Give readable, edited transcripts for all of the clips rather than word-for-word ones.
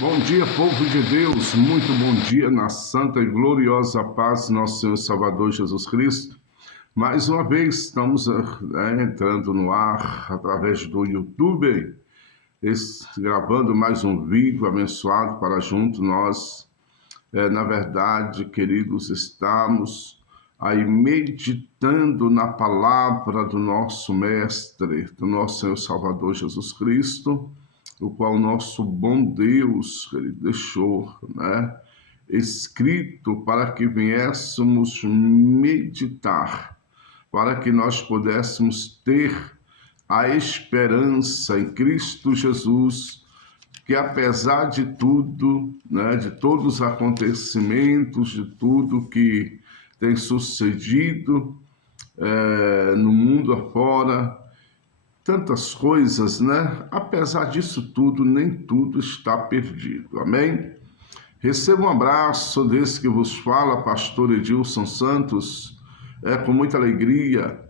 Bom dia, povo de Deus, muito bom dia na santa e gloriosa paz do nosso Senhor e Salvador Jesus Cristo. Mais uma vez estamos entrando no ar através do YouTube, gravando mais um vídeo abençoado para junto nós. Na verdade, queridos, estamos aí meditando na palavra do nosso Mestre, do nosso Senhor e Salvador Jesus Cristo, o qual nosso bom Deus ele deixou, escrito para que viéssemos meditar, para que nós pudéssemos ter a esperança em Cristo Jesus, que apesar de tudo, de todos os acontecimentos, de tudo que tem sucedido no mundo afora, tantas coisas, Apesar disso tudo, nem tudo está perdido, amém? Receba um abraço desse que vos fala, pastor Edilson Santos, com muita alegria,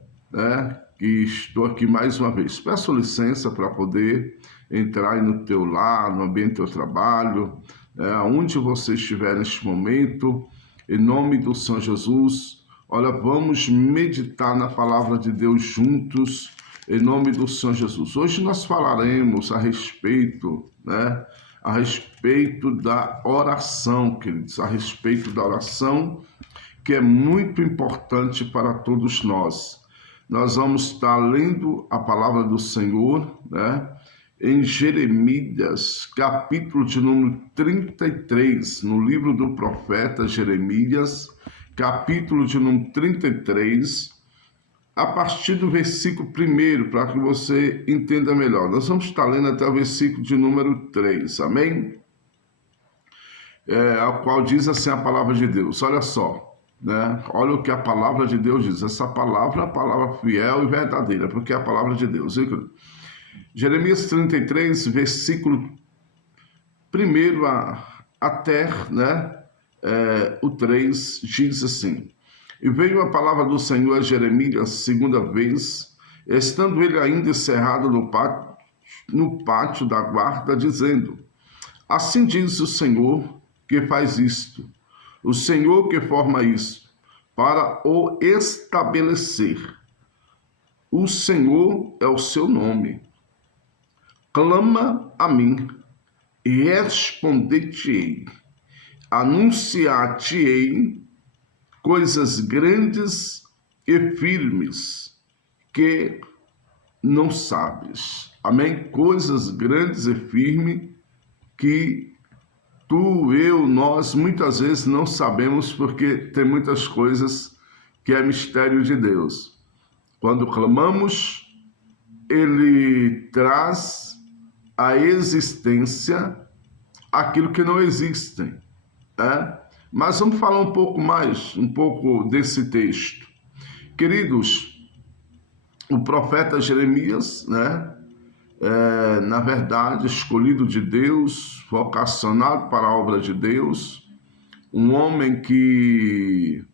que estou aqui mais uma vez. Peço licença para poder entrar aí no teu lar, no ambiente do teu trabalho, onde você estiver neste momento, em nome do Senhor Jesus. Olha, vamos meditar na palavra de Deus juntos, em nome do Senhor Jesus. Hoje nós falaremos a respeito, a respeito da oração, queridos, a respeito da oração, que é muito importante para todos nós. Nós vamos estar lendo a palavra do Senhor, em Jeremias, capítulo de número 33, no livro do profeta Jeremias, capítulo de número 33, a partir do versículo 1, para que você entenda melhor. Nós vamos estar lendo até o versículo de número 3, amém? Ao qual diz assim a palavra de Deus, olha só, olha o que a palavra de Deus diz. Essa palavra é uma palavra fiel e verdadeira, porque é a palavra de Deus. Jeremias 33, versículo 1 até o 3, diz assim: E veio a palavra do Senhor a Jeremias segunda vez, estando ele ainda encerrado no pátio da guarda, dizendo: Assim diz o Senhor que faz isto, o Senhor que forma isto, para o estabelecer. O Senhor é o seu nome. Clama a mim, e responder-te-ei. Anunciar-te-ei coisas grandes e firmes que não sabes. Amém? Coisas grandes e firmes que tu, eu, nós muitas vezes não sabemos, porque tem muitas coisas que é mistério de Deus. Quando clamamos, Ele traz à existência aquilo que não existe, Mas vamos falar um pouco desse texto. Queridos, o profeta Jeremias, na verdade, escolhido de Deus, vocacionado para a obra de Deus, um homem que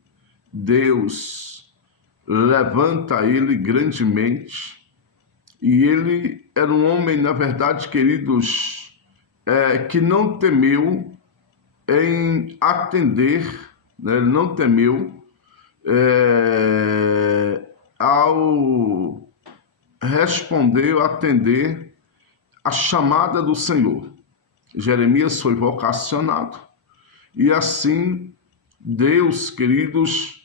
Deus levanta ele grandemente, e ele era um homem, na verdade, queridos, que não temeu em atender, ele não temeu ao responder ou atender a chamada do Senhor. Jeremias foi vocacionado, e assim Deus, queridos,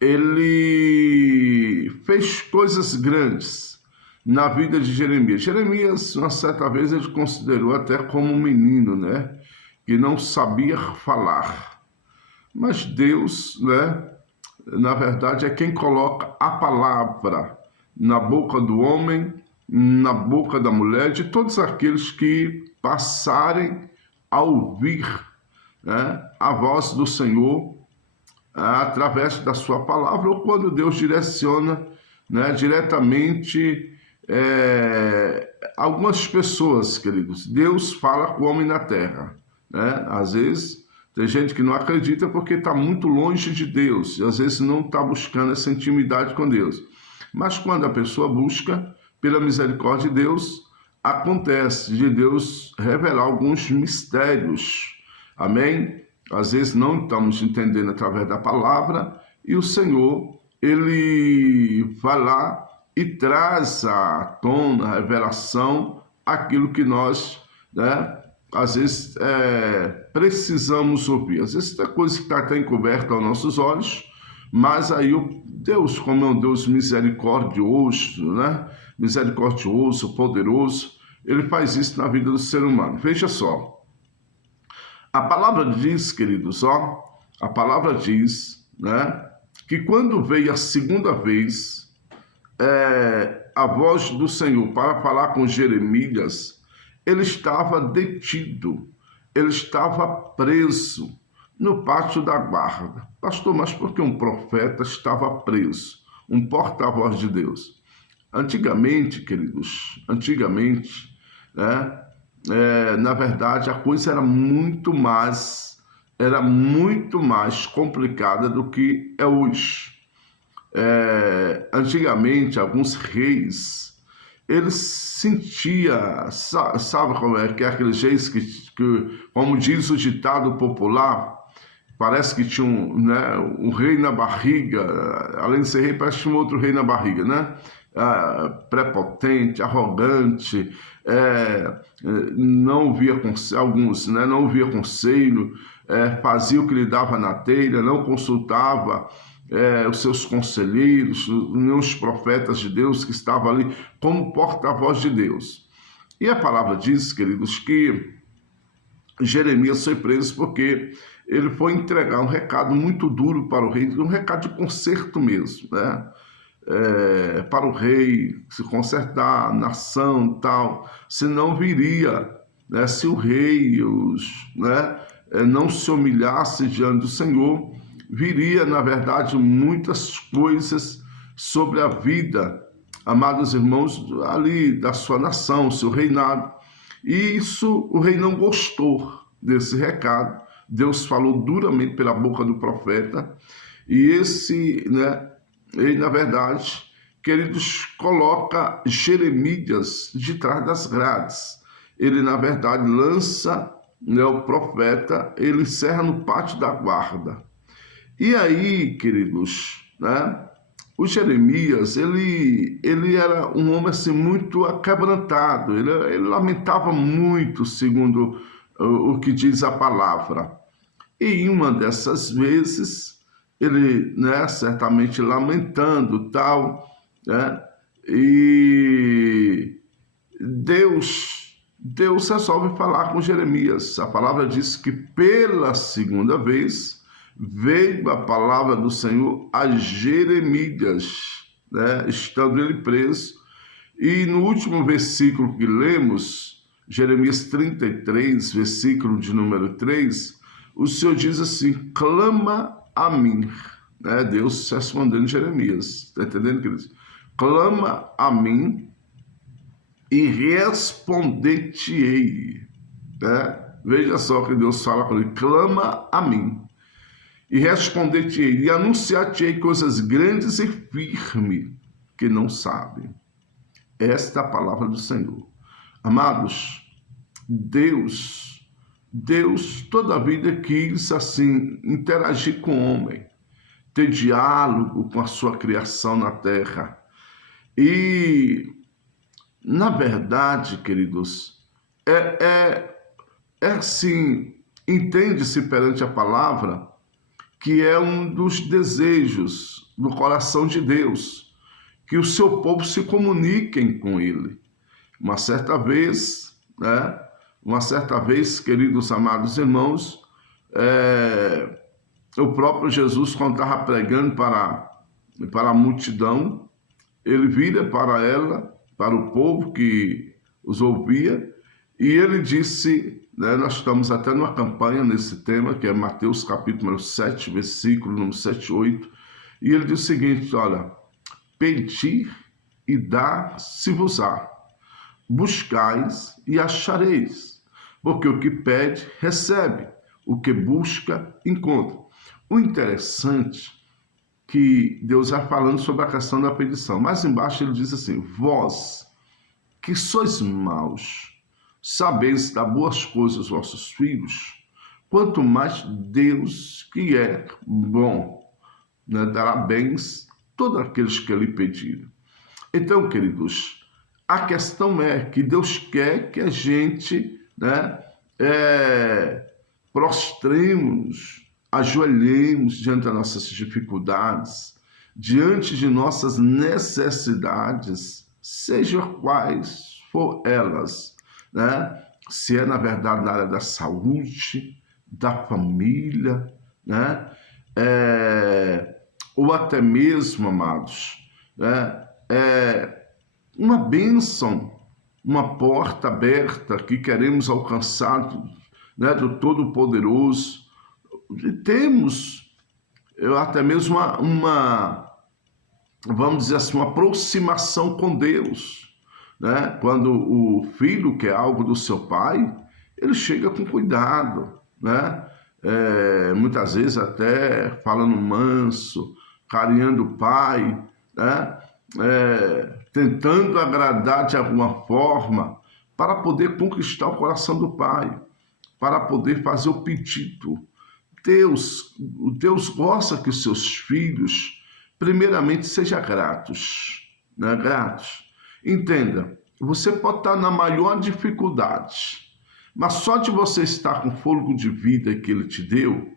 ele fez coisas grandes na vida de Jeremias. Jeremias, uma certa vez, ele considerou até como um menino, que não sabia falar. Mas Deus, na verdade, é quem coloca a palavra na boca do homem, na boca da mulher, de todos aqueles que passarem a ouvir a voz do Senhor através da sua palavra, ou quando Deus direciona diretamente algumas pessoas, queridos. Deus fala com o homem na terra. Às vezes tem gente que não acredita porque está muito longe de Deus, e às vezes não está buscando essa intimidade com Deus. Mas quando a pessoa busca, pela misericórdia de Deus, acontece de Deus revelar alguns mistérios, amém? Às vezes não estamos entendendo através da palavra, e o Senhor, ele vai lá e traz à tona, a revelação, aquilo que nós, né, às vezes precisamos ouvir. Às vezes tem coisa que está até encoberta aos nossos olhos, mas aí o Deus, como é um Deus misericordioso, né? Misericordioso, poderoso, ele faz isso na vida do ser humano. Veja só, a palavra diz, queridos, a palavra diz, né, que quando veio a segunda vez a voz do Senhor para falar com Jeremias, ele estava detido, ele estava preso no pátio da guarda. Pastor, mas por que um profeta estava preso? Um porta-voz de Deus. Antigamente, queridos, né, na verdade, a coisa era muito mais complicada do que é hoje. Antigamente, alguns reis, eles sentiam, sabe como é, que é aqueles reis que, como diz o ditado popular, parece que tinha um rei na barriga, além de ser rei, parece que tinha um outro rei na barriga, né? Prepotente, arrogante, não ouvia alguns, né? Não ouvia conselho, fazia o que lhe dava na telha, não consultava os seus conselheiros, os profetas de Deus que estavam ali como porta-voz de Deus. E a palavra diz, queridos, que Jeremias foi preso porque ele foi entregar um recado muito duro para o rei, um recado de conserto mesmo, né? Para o rei se consertar, a nação e tal, senão viria, né? Se o rei não se humilhasse diante do Senhor, viria, na verdade, muitas coisas sobre a vida, amados irmãos, ali da sua nação, seu reinado. E isso, o rei não gostou desse recado. Deus falou duramente pela boca do profeta. E ele, na verdade, queridos, coloca Jeremias de trás das grades. Ele, na verdade, lança, o profeta, ele encerra no pátio da guarda. E aí, queridos, né? O Jeremias, ele era um homem assim, muito quebrantado, ele lamentava muito, segundo o que diz a palavra. E em uma dessas vezes, ele, certamente lamentando tal, né? E Deus resolve falar com Jeremias. A palavra diz que pela segunda vez veio a palavra do Senhor a Jeremias, né, estando ele preso. E no último versículo que lemos, Jeremias 33, versículo de número 3, o Senhor diz assim: clama a mim, né? Deus respondendo Jeremias, está entendendo, queridos? Clama a mim e responder-te-ei, né? Veja só que Deus fala com ele: clama a mim e responder-te-ei, e anunciar-te-ei coisas grandes e firmes que não sabem. Esta é a palavra do Senhor. Amados, Deus toda a vida quis assim interagir com o homem, ter diálogo com a sua criação na terra. E, na verdade, queridos, é assim, entende-se perante a palavra que é um dos desejos do coração de Deus, que o seu povo se comuniquem com ele. Uma certa vez, queridos amados irmãos, o próprio Jesus, quando estava pregando para a multidão, ele vira para ela, para o povo que os ouvia, e ele disse, nós estamos até numa campanha nesse tema, que é Mateus capítulo 7, versículo número 7 e 8, e ele diz o seguinte: olha, pedir e dar-se-vos-á, buscais e achareis, porque o que pede, recebe, o que busca, encontra. O interessante que Deus vai falando sobre a questão da petição. Mais embaixo ele diz assim: vós que sois maus, sabeis dar boas coisas aos vossos filhos, quanto mais Deus, que é bom, né, dará bens a todos aqueles que lhe pedirem. Então, queridos, a questão é que Deus quer que a gente, né, prostremos, ajoelhemos diante das nossas dificuldades, diante de nossas necessidades, sejam quais for elas, né? Se é, na verdade, na área da saúde, da família, né? Ou até mesmo, amados, né? Uma bênção, uma porta aberta que queremos alcançar, né, do Todo-Poderoso. Temos até mesmo vamos dizer assim, uma aproximação com Deus, né? Quando o filho quer algo do seu pai, ele chega com cuidado, né? Muitas vezes até falando manso, carinhando o pai, né? Tentando agradar de alguma forma para poder conquistar o coração do pai, para poder fazer o pedido. Deus gosta que os seus filhos, primeiramente, sejam gratos, né? Gratos. Entenda, você pode estar na maior dificuldade, mas só de você estar com o fôlego de vida que Ele te deu,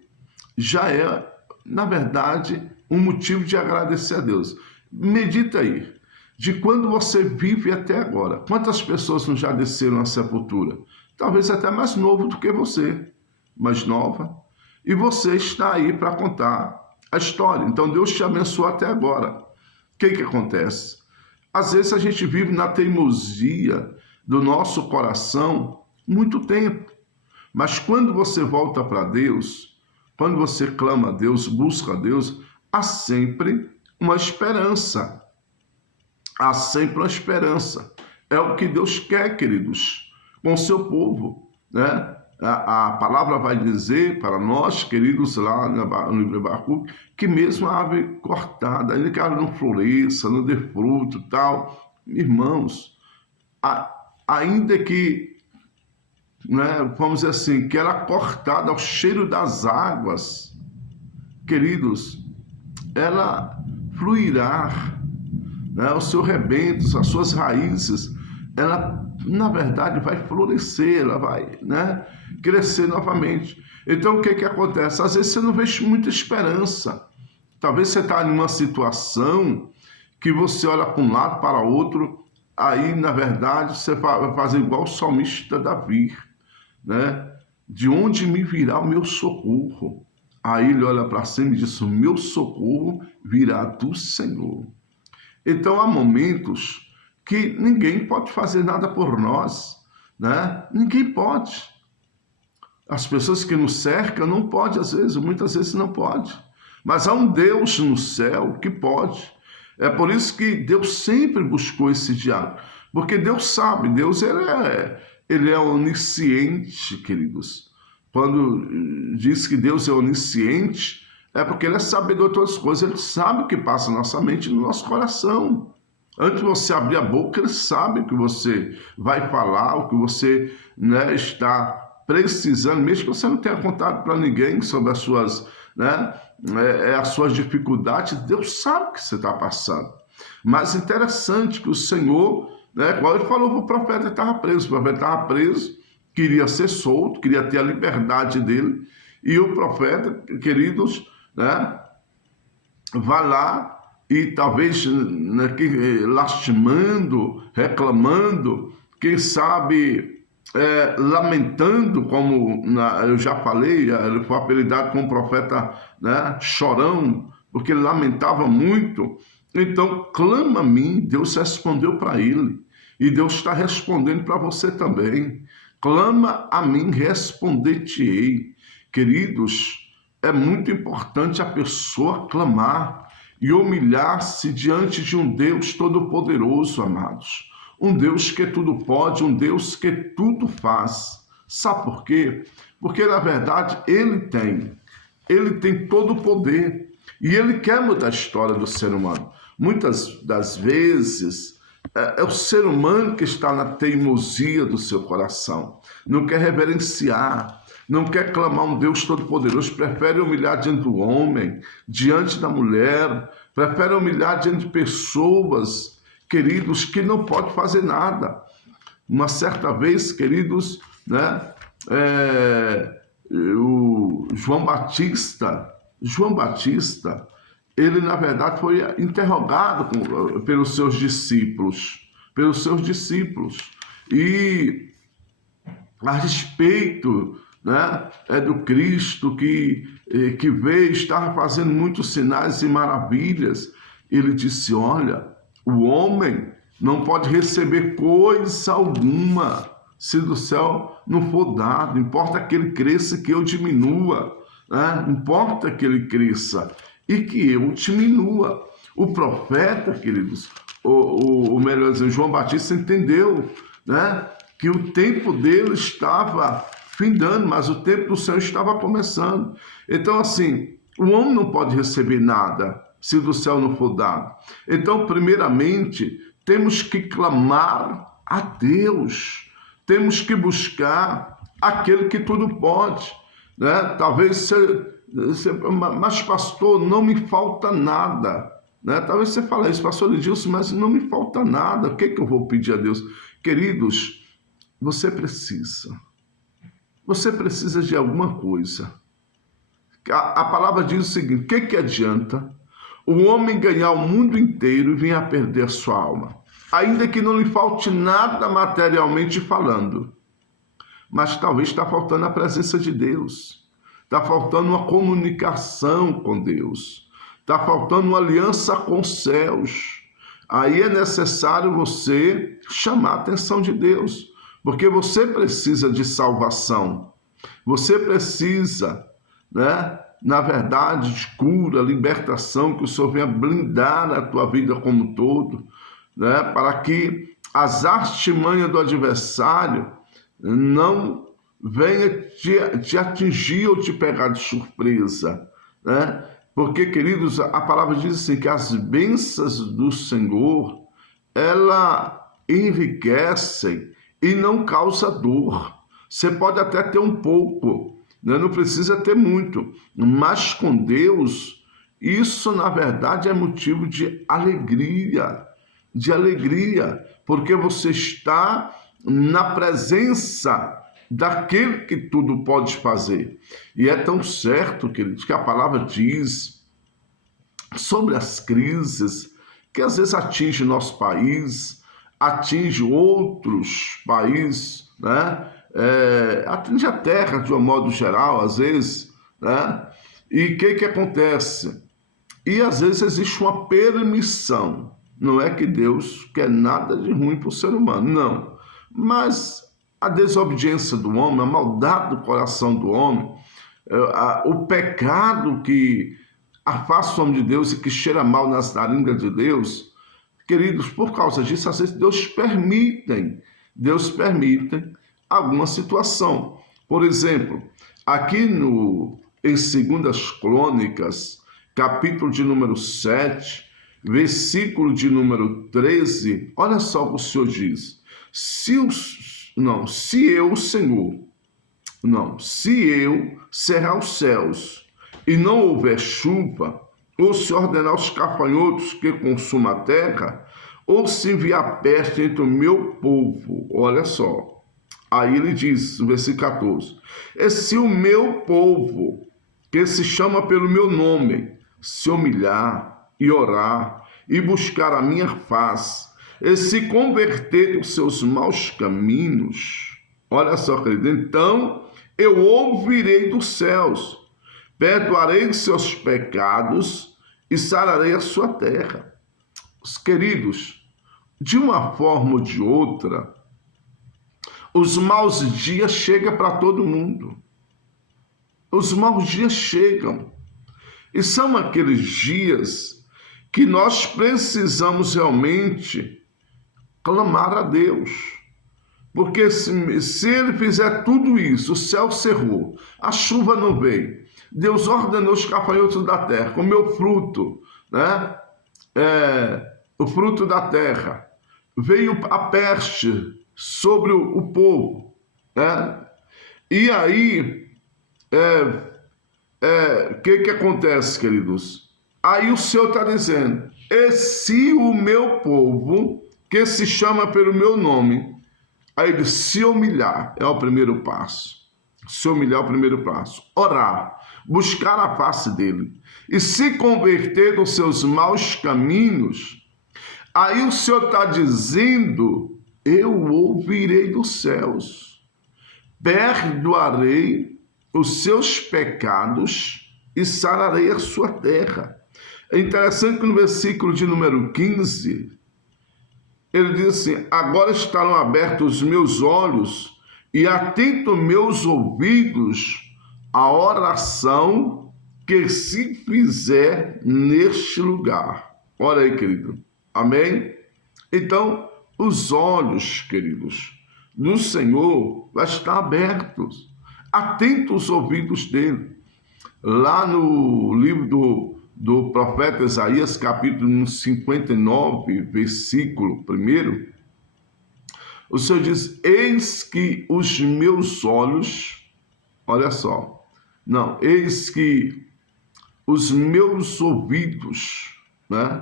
já é, na verdade, um motivo de agradecer a Deus. Medita aí, de quando você vive até agora. Quantas pessoas não já desceram à sepultura? Talvez até mais novo do que você, mais nova. E você está aí para contar a história. Então Deus te abençoou até agora. O que acontece? Às vezes a gente vive na teimosia do nosso coração muito tempo. Mas quando você volta para Deus, quando você clama a Deus, busca a Deus, há sempre uma esperança. Há sempre uma esperança. É o que Deus quer, queridos, com o seu povo, né? A palavra vai dizer para nós, queridos, lá no livro de Abacuque, que mesmo a árvore cortada, ainda que ela não floresça, não dê fruto e tal, irmãos, ainda que, né, vamos dizer assim, que ela cortada ao cheiro das águas, queridos, ela fluirá, né, o seu rebento, as suas raízes, ela, na verdade, vai florescer, ela vai, né, crescer novamente. Então, o que acontece? Às vezes você não vê muita esperança. Talvez você está em uma situação que você olha para um lado, para o outro, aí, na verdade, você vai fazer igual o salmista Davi, né? De onde me virá o meu socorro? Aí ele olha para cima e diz, o meu socorro virá do Senhor. Então, há momentos que ninguém pode fazer nada por nós, né? Ninguém pode. As pessoas que nos cercam não podem, às vezes, muitas vezes não pode. Mas há um Deus no céu que pode. É por isso que Deus sempre buscou esse diálogo. Porque Deus sabe, Deus ele é onisciente, queridos. Quando diz que Deus é onisciente, é porque Ele é sabedor de todas as coisas. Ele sabe o que passa na nossa mente e no nosso coração. Antes de você abrir a boca, Ele sabe o que você vai falar, o que você, né, está precisando, mesmo que você não tenha contado para ninguém sobre as suas, né, as suas dificuldades. Deus sabe o que você está passando. Mas interessante que o Senhor, né, quando Ele falou para o profeta, estava preso. O profeta estava preso, queria ser solto, queria ter a liberdade dele. E o profeta, queridos, né, vai lá e talvez, né, lastimando, reclamando, quem sabe lamentando, como eu já falei, ele foi apelidado como profeta, né, chorão, porque ele lamentava muito. Então, clama a mim, Deus respondeu para ele, e Deus está respondendo para você também. Clama a mim, responder-te-ei. Queridos, é muito importante a pessoa clamar e humilhar-se diante de um Deus todo-poderoso, amados. Um Deus que tudo pode, um Deus que tudo faz. Sabe por quê? Porque, na verdade, Ele tem todo o poder e Ele quer mudar a história do ser humano. Muitas das vezes, É o ser humano que está na teimosia do seu coração. Não quer reverenciar, não quer clamar um Deus todo-poderoso, prefere humilhar diante do homem, diante da mulher, prefere humilhar diante de pessoas, queridos, que não pode fazer nada. Uma certa vez, queridos, né, o João Batista, ele na verdade foi interrogado pelos seus discípulos, e a respeito, né, do Cristo que veio, estava fazendo muitos sinais e maravilhas. Ele disse: olha, o homem não pode receber coisa alguma se do céu não for dado. Importa que ele cresça e que eu diminua, né? Importa que ele cresça e que eu diminua. O profeta, queridos, melhor dizendo, João Batista entendeu, né, que o tempo dele estava findando, mas o tempo do Senhor estava começando. Então, assim, o homem não pode receber nada se do céu não for dado. Então, primeiramente, temos que clamar a Deus, temos que buscar aquele que tudo pode, né? Talvez mas pastor, não me falta nada, né? Talvez você fale isso, pastor Edilson, mas não me falta nada, o que eu vou pedir a Deus? Queridos, você precisa de alguma coisa. A palavra diz o seguinte: o que adianta o homem ganhar o mundo inteiro e vir a perder a sua alma, ainda que não lhe falte nada materialmente falando? Mas talvez está faltando a presença de Deus, está faltando uma comunicação com Deus, está faltando uma aliança com os céus. Aí é necessário você chamar a atenção de Deus, porque você precisa de salvação, você precisa, né, na verdade, de cura, libertação, que o Senhor venha blindar a tua vida como um todo, né, para que as artimanhas do adversário não venha te atingir ou te pegar de surpresa, né? Porque, queridos, a palavra diz assim, que as bênçãos do Senhor, ela enriquecem e não causa dor. Você pode até ter um pouco, né? Não precisa ter muito, mas com Deus, isso na verdade é motivo de alegria, porque você está na presença daquele que tudo pode fazer. E é tão certo, queridos, que a palavra diz sobre as crises que às vezes atinge nosso país, atinge outros países, né? Atinge a terra de um modo geral, às vezes, né? E o que acontece? E às vezes existe uma permissão. Não é que Deus quer nada de ruim para o ser humano, não. Mas a desobediência do homem, a maldade do coração do homem, o pecado que afasta o homem de Deus e que cheira mal nas narinas de Deus, queridos, por causa disso, às vezes Deus permite alguma situação. Por exemplo, aqui em 2 Crônicas, capítulo de número 7, versículo de número 13, olha só o que o Senhor diz: se eu cerrar os céus e não houver chuva, ou se ordenar os gafanhotos que consumam a terra, ou se enviar peste entre o meu povo, olha só, aí ele diz, no versículo 14, e se o meu povo, que se chama pelo meu nome, se humilhar e orar e buscar a minha face, e se converter dos seus maus caminhos, olha só, querido, então eu ouvirei dos céus, perdoarei seus pecados e sararei a sua terra. Os queridos, de uma forma ou de outra, os maus dias chegam para todo mundo. Os maus dias chegam. E são aqueles dias que nós precisamos realmente clamar a Deus. Porque se ele fizer tudo isso, o céu cerrou, a chuva não veio, Deus ordenou os gafanhotos da terra, comer o fruto, né? O fruto da terra, veio a peste sobre o povo, né? E aí, que acontece, queridos? Aí o Senhor está dizendo, e se o meu povo, que se chama pelo meu nome, aí ele se humilhar, é o primeiro passo. Se humilhar é o primeiro passo. Orar, buscar a face dele e se converter dos seus maus caminhos. Aí o Senhor está dizendo, eu ouvirei dos céus, perdoarei os seus pecados e sararei a sua terra. É interessante que no versículo de número 15, ele diz assim, agora estarão abertos os meus olhos e atento meus ouvidos à oração que se fizer neste lugar. Olha aí, querido. Amém? Então, os olhos, queridos, do Senhor vai estar abertos. Atento os ouvidos dele. Lá no livro do profeta Isaías, capítulo 59, versículo 1, o Senhor diz, eis que os meus olhos, olha só, não, eis que os meus ouvidos, né,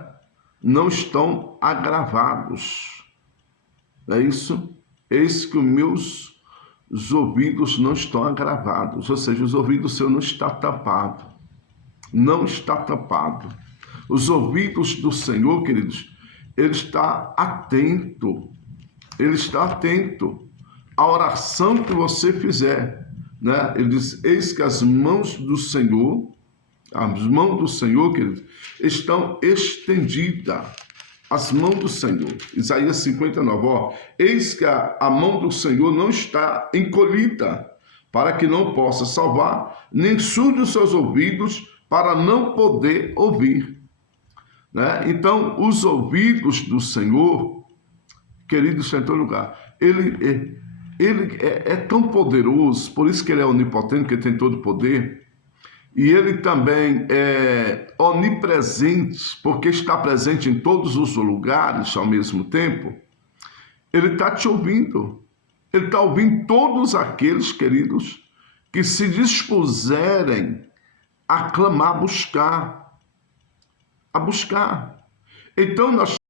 não estão agravados. É isso? Eis que os ouvidos não estão agravados, ou seja, os ouvidos do Senhor não estão tapados. Não está tapado. Os ouvidos do Senhor, queridos, ele está atento. Ele está atento à oração que você fizer, né? Ele diz, eis que as mãos do Senhor, queridos, estão estendidas. As mãos do Senhor. Isaías 59, eis que a mão do Senhor não está encolhida, para que não possa salvar, nem surde os seus ouvidos, para não poder ouvir. Né? Então, os ouvidos do Senhor, queridos, em todo lugar, ele é tão poderoso, por isso que ele é onipotente, que ele tem todo o poder, e ele também é onipresente, porque está presente em todos os lugares ao mesmo tempo. Ele está te ouvindo. Ele está ouvindo todos aqueles, queridos, que se dispuserem a clamar, a buscar. Então, nós